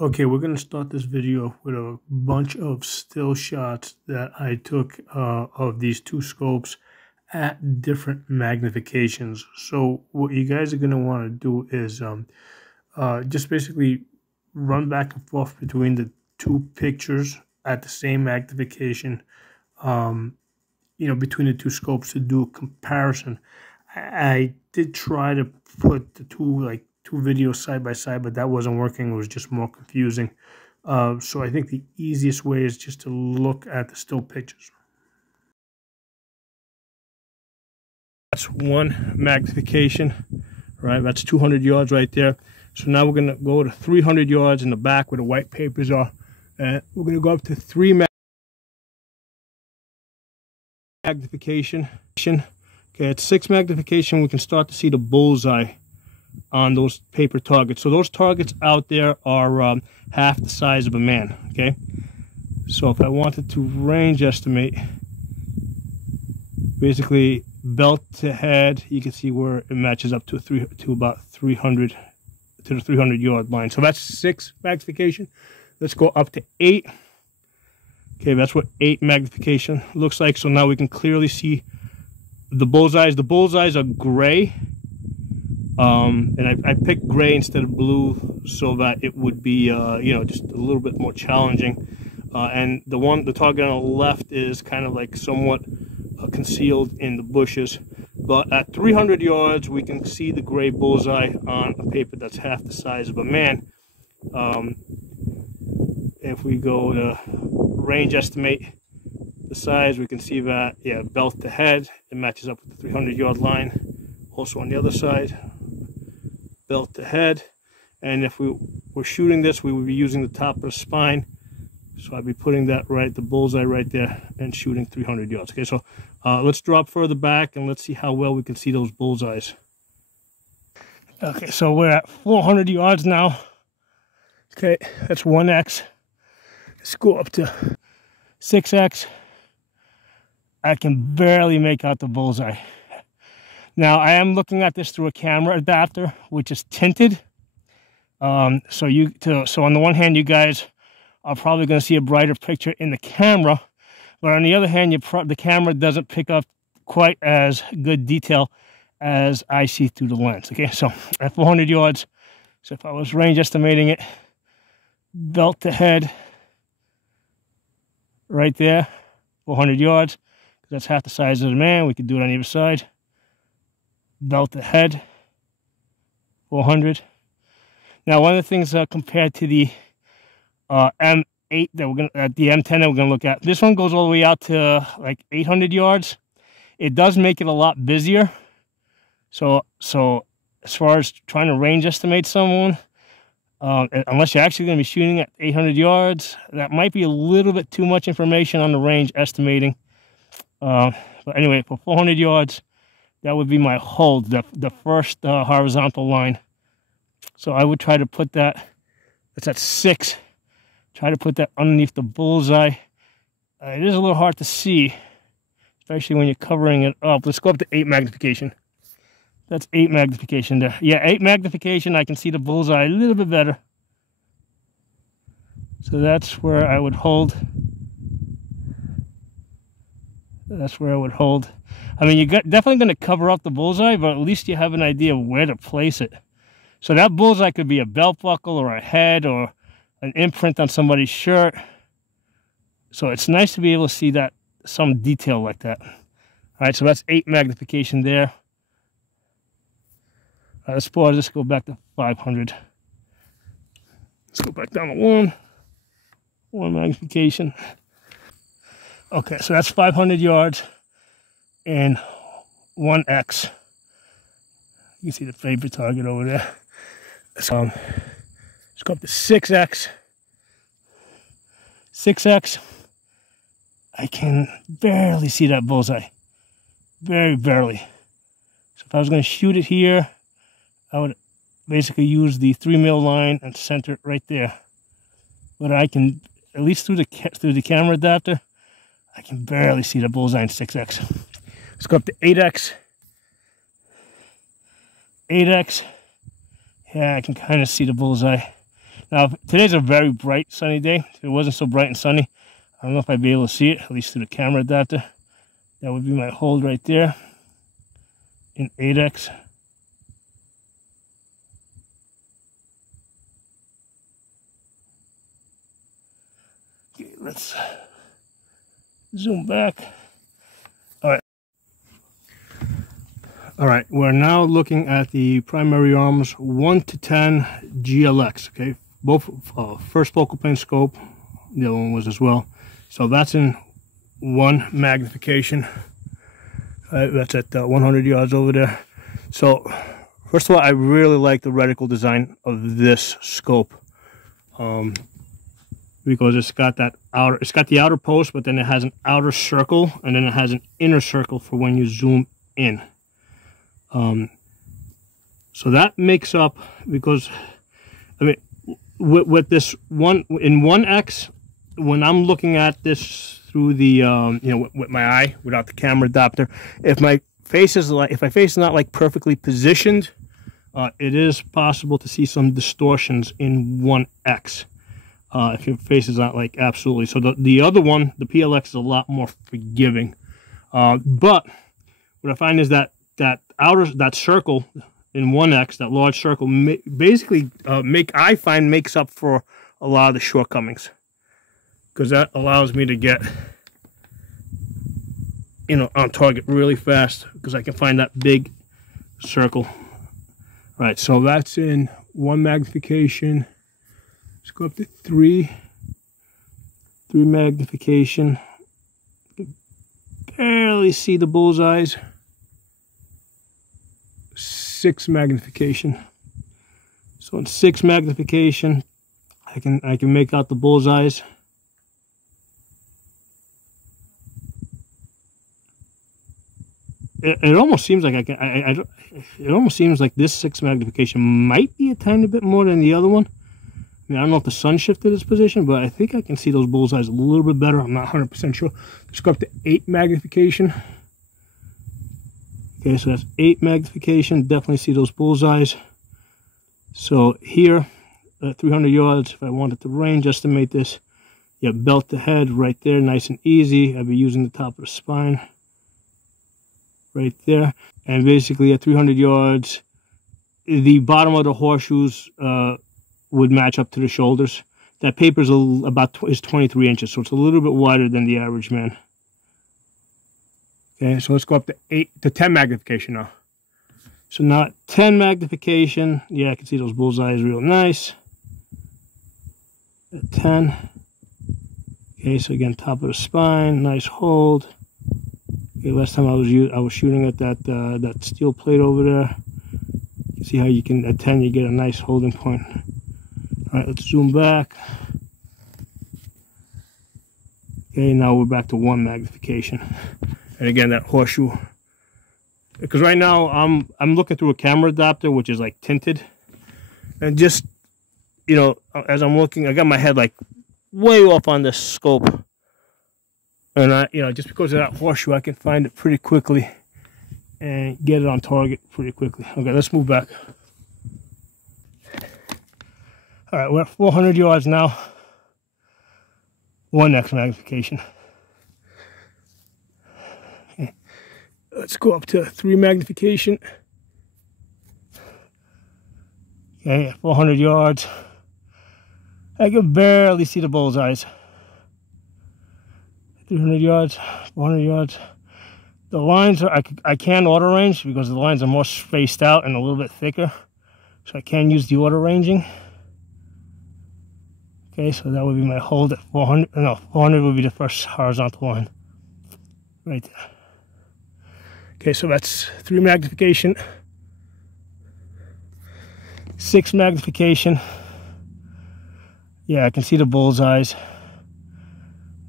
Okay, we're going to start this video with a bunch of still shots that I took of these two scopes at different magnifications. So what you guys are going to want to do is just basically run back and forth between the two pictures at the same magnification, between the two scopes to do a comparison. I did try to put the two videos side by side, but that wasn't working. It was just more confusing. So I think the easiest way is just to look at the still pictures. That's one magnification, right? That's 200 yards right there. So now we're going to go to 300 yards in the back where the white papers are. And we're going to go up to 3 magnification. Okay, at 6 magnification, we can start to see the bullseye on those paper targets. So those targets out there are half the size of a man. Okay, so if I wanted to range estimate, basically belt to head, you can see where it matches up to about 300 to the 300-yard line. So that's 6 magnification. Let's go up to 8. Okay, that's what 8 magnification looks like. So now we can clearly see the bullseyes. The bullseyes are gray. And I picked gray instead of blue so that it would be, just a little bit more challenging. And the target on the left is kind of like somewhat concealed in the bushes. But at 300 yards, we can see the gray bullseye on a paper that's half the size of a man. If we go to range estimate the size, we can see that, yeah, belt to head, it matches up with the 300-yard line. Also on the other side, belt to head. And if we were shooting this, we would be using the top of the spine. So I'd be putting that the bullseye right there and shooting 300 yards. Okay, so let's drop further back and let's see how well we can see those bullseyes. Okay, so we're at 400 yards now. Okay, that's 1x. Let's go up to 6x. I can barely make out the bullseye. Now, I am looking at this through a camera adapter, which is tinted. So on the one hand, you guys are probably going to see a brighter picture in the camera, but on the other hand, the camera doesn't pick up quite as good detail as I see through the lens. Okay, so at 400 yards, so if I was range estimating it, belt to head, right there, 400 yards, because that's half the size of the man. We could do it on either side. Belt to head, 400. Now, one of the things compared to the M8 that the M10 that we're gonna look at, this one goes all the way out to like 800 yards. It does make it a lot busier. So as far as trying to range estimate someone, unless you're actually going to be shooting at 800 yards, that might be a little bit too much information on the range estimating. But anyway, for 400 yards, that would be my hold, the first horizontal line. So I would try to put that, it's at 6, try to put that underneath the bullseye. It is a little hard to see, especially when you're covering it up. Let's go up to 8 magnification. That's 8 magnification there. Yeah, 8 magnification, I can see the bullseye a little bit better. So that's where I would hold. That's where I would hold. I mean, you're definitely going to cover up the bullseye, but at least you have an idea of where to place it. So that bullseye could be a belt buckle or a head or an imprint on somebody's shirt. So it's nice to be able to see that, some detail like that. All right, so that's 8 magnification there. All right, let's pause. Let's go back to 500. Let's go back down to 1 magnification. Okay, so that's 500 yards and 1x. You can see the favorite target over there. So let's go up to 6x. 6x. I can barely see that bullseye. Very barely. So if I was going to shoot it here, I would basically use the 3mm line and center it right there. But I can, at least through the camera adapter, I can barely see the bullseye in 6x. Let's go up to 8x. 8x. Yeah, I can kind of see the bullseye. Now, today's a very bright sunny day. If it wasn't so bright and sunny, I don't know if I'd be able to see it, at least through the camera adapter. That would be my hold right there in 8x. Okay, let's zoom back. All right, we're now looking at the primary arms 1 to 10 GLX. Okay, both first focal plane scope. The other one was as well. So that's in 1 magnification. That's at 100 yards over there. So first of all, I really like the reticle design of this scope, because it's got that outer. It's got the outer post, but then it has an outer circle, and then it has an inner circle for when you zoom in. So that makes up, because I mean, with this one in 1x, when I'm looking at this through the you know, with my eye without the camera adapter, if my face is not like perfectly positioned, it is possible to see some distortions in 1x. If your face is not like absolutely. So the other one, the PLX, is a lot more forgiving. But what I find is that that circle in 1x, that large circle, basically I find makes up for a lot of the shortcomings, because that allows me to get, you know, on target really fast, because I can find that big circle. All right, so that's in 1 magnification. Let's go up to 3 magnification. You can barely see the bullseyes. 6 magnification. So in 6 magnification, I can make out the bullseyes. It almost seems like it almost seems like this 6 magnification might be a tiny bit more than the other one. I mean, I don't know if the sun shifted its position, but I think I can see those bullseyes a little bit better. I'm not 100% sure. Let's go up to 8 magnification. Okay, so that's 8 magnification. Definitely see those bullseyes. So here, at 300 yards, if I wanted to range estimate this, yeah, belt to head right there, nice and easy. I'd be using the top of the spine right there. And basically at 300 yards, the bottom of the horseshoes would match up to the shoulders. That paper is 23 inches, so it's a little bit wider than the average man. Okay, so let's go up to 10 magnification now. So now at 10 magnification, yeah, I can see those bullseyes real nice. At 10. Okay, so again, top of the spine, nice hold. Okay, last time I was shooting at that steel plate over there. You see how you can, at 10 you get a nice holding point. All right, let's zoom back. Okay, now we're back to 1 magnification. And again, that horseshoe, because right now I'm looking through a camera adapter, which is like tinted, and just, you know, as I'm looking, I got my head like way off on this scope, and you know, just because of that horseshoe, I can find it pretty quickly and get it on target pretty quickly. Okay, let's move back. All right, we're at 400 yards now. 1x magnification. Let's go up to 3 magnification. Okay, at 400 yards. I can barely see the bullseyes. 300 yards, 400 yards. The lines are, I can auto range because the lines are more spaced out and a little bit thicker. So I can use the auto ranging. Okay, so that would be my hold at 400. No, 400 would be the first horizontal line. Right there. Okay, so that's 3 magnification, 6 magnification. Yeah, I can see the bullseyes.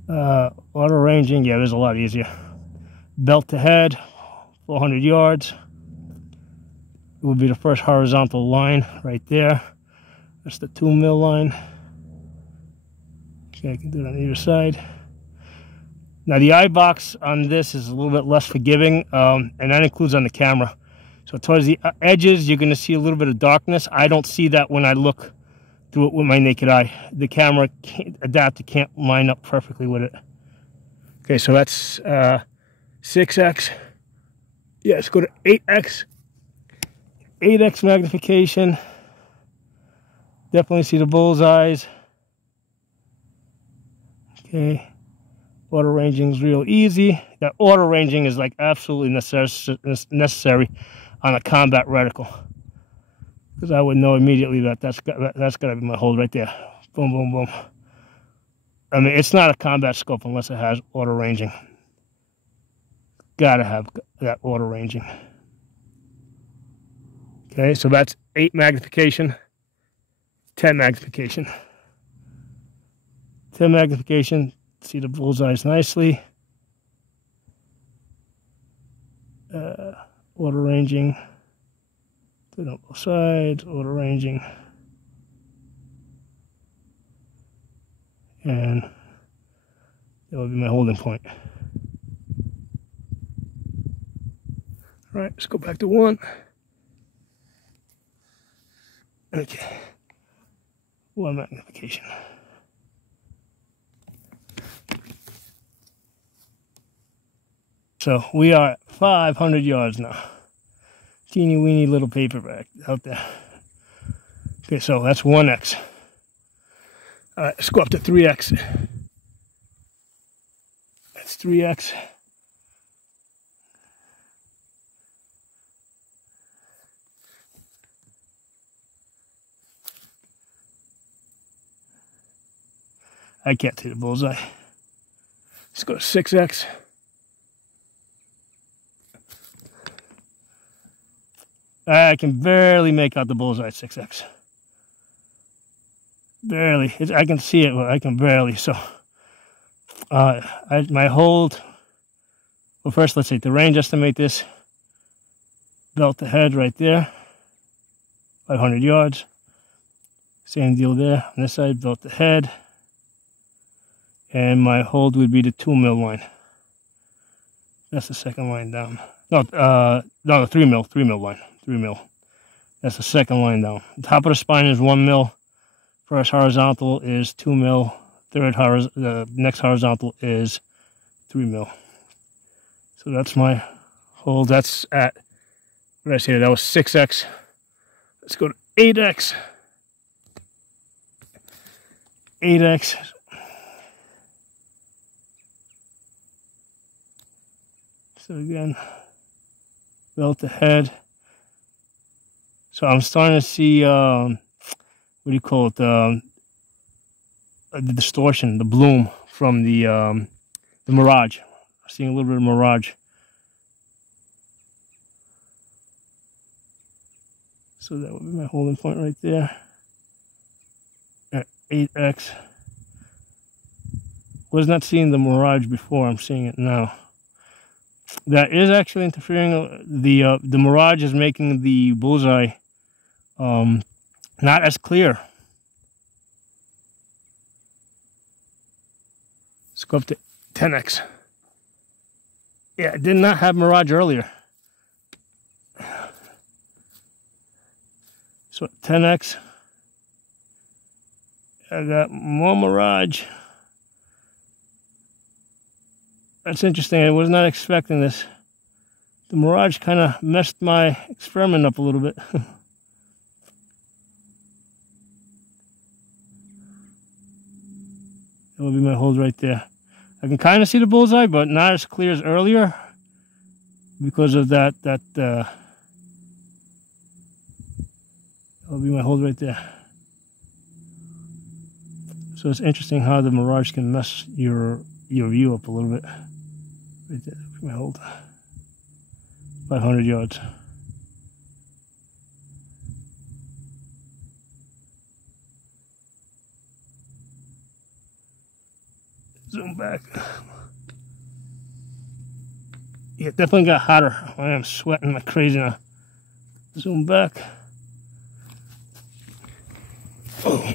Auto ranging, yeah, there's a lot easier. Belt to head, 400 yards. It would be the first horizontal line right there. That's the 2 mil line. Okay, I can do it on either side. Now the eye box on this is a little bit less forgiving, and that includes on the camera. So towards the edges, you're going to see a little bit of darkness. I don't see that when I look do it with my naked eye. The camera adapter can't line up perfectly with it. Okay, so that's 6x. Yeah, let's go to 8x. 8x magnification. Definitely see the bullseyes. Okay. Auto ranging is real easy. That auto ranging is like absolutely necessary on a combat reticle, because I would know immediately that that's got to be my hold right there. Boom, boom, boom. I mean, it's not a combat scope unless it has auto ranging. Gotta have that auto ranging. Okay, so that's 8 magnification, 10 magnification. 10 magnification. See the bullseyes nicely. Auto ranging. Do it on both sides. Auto ranging. And that would be my holding point. All right, let's go back to 1. Okay. 1 magnification. So we are at 500 yards now. Teeny weeny little paperback out there. Okay, so that's 1x. All right, let's go up to 3x. That's 3x. I can't see the bullseye. Let's go to 6x. I can barely make out the bullseye at 6x. Barely. I can see it, but I can barely. So, my hold. Well, first, let's see. To range estimate this. Belt to head right there. 500 yards. Same deal there. On this side, belt to head. And my hold would be the 2 mil line. That's the second line down. No, the 3 mil line. 3 mil. That's the second line down. The top of the spine is 1 mil. First horizontal is 2 mil. The next horizontal is 3 mil. So that's my hold. That's at, what did I say? That was 6x. Let's go to 8x. 8x. So again, belt to head. So I'm starting to see, what do you call it, the distortion, the bloom from the mirage. I'm seeing a little bit of mirage. So that would be my holding point right there. At 8x. Was not seeing the mirage before, I'm seeing it now. That is actually interfering. The mirage is making the bullseye not as clear. Let's go up to 10x. Yeah, I did not have mirage earlier. So 10x. I got more mirage. That's interesting. I was not expecting this. The mirage kind of messed my experiment up a little bit. That will be my hold right there. I can kind of see the bullseye, but not as clear as earlier because of that will be my hold right there. So it's interesting how the mirage can mess your view up a little bit. Right there, my hold. 500 yards. Zoom back. Yeah, it definitely got hotter. I am sweating like crazy now. Zoom back. Oh.